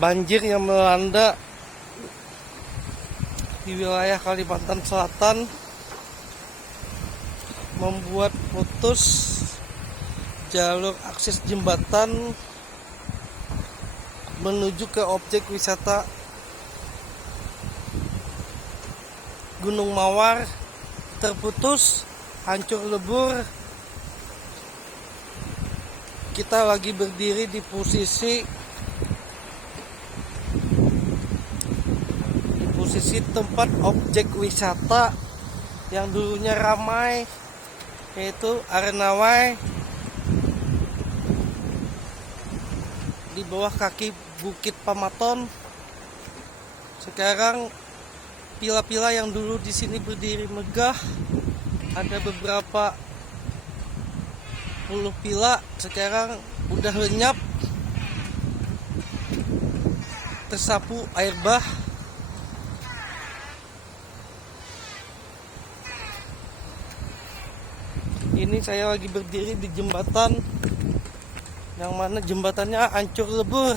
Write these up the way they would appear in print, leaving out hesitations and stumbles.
Banjir yang melanda di wilayah Kalimantan Selatan membuat putus jalur akses jembatan menuju ke objek wisata Gunung Mawar, terputus, hancur lebur. Kita lagi berdiri di posisi tempat objek wisata yang dulunya ramai, yaitu Arenawai, di bawah kaki Bukit Pamaton. Sekarang pila-pila yang dulu di sini berdiri megah, ada beberapa puluh pila, sekarang udah lenyap, tersapu air bah. Ini saya lagi berdiri di jembatan yang mana jembatannya hancur lebur.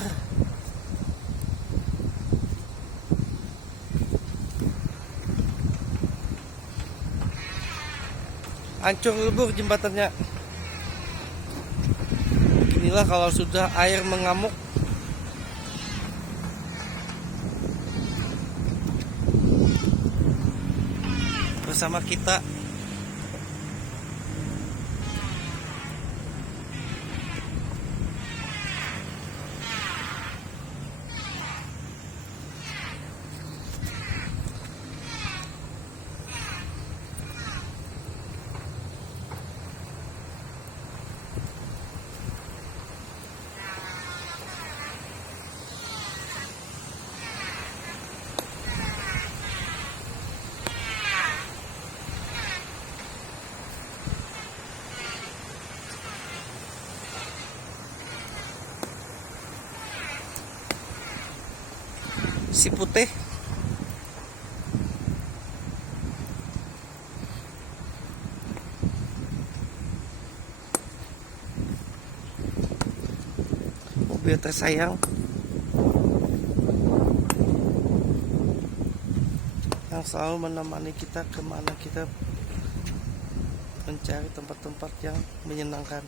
Hancur lebur jembatannya. Inilah kalau sudah air mengamuk. Bersama kita si putih. Mobil tersayang yang selalu menemani kita kemana kita mencari tempat-tempat yang menyenangkan.